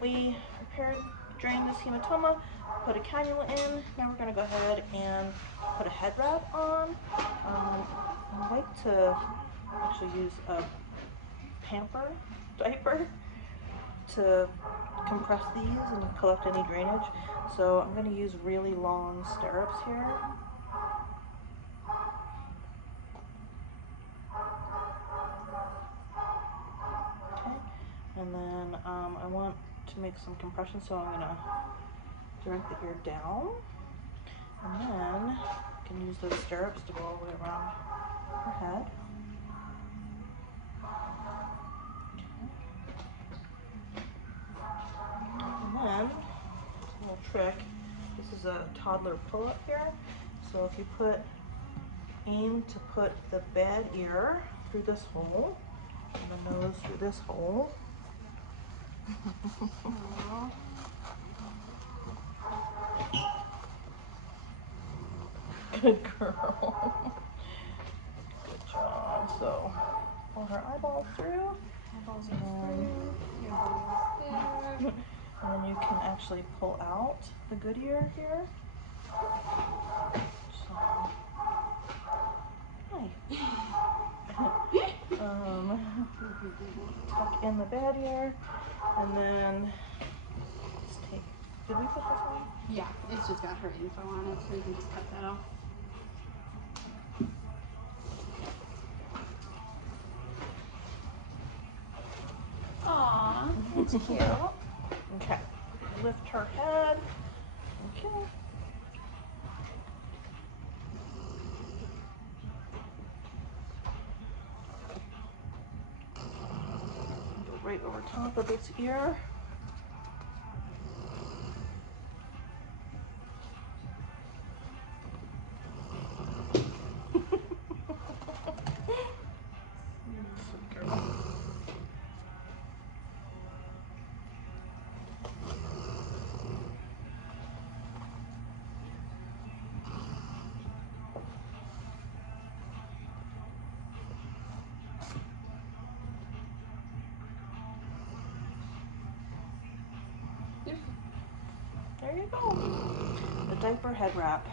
we repaired, drained this hematoma, put a cannula in. Now we're going to go ahead and put a head wrap on. I like to actually use a Pampers diaper to compress these and collect any drainage. So I'm going to use really long stirrups here. Okay. And then I want to make some compression, so I'm going to direct the ear down. And then I can use those stirrups to go all the way around her head. And then, a little trick, this is a toddler pull-up here. So if you aim to put the bad ear through this hole, and the nose through this hole. Good girl. Good job. So, pull her eyeballs through. Eyeballs are through. Eyeballs there. And then you can actually pull out the good ear here. So, hi. Tuck in the bad ear, and then just take. Did we put this on? Yeah, it's just got her info on it, so you can just cut that off. Aww, that's cute. Okay, lift her head. Okay. Go right over top of this ear. Sweet girl. There you go. The diaper head wrap.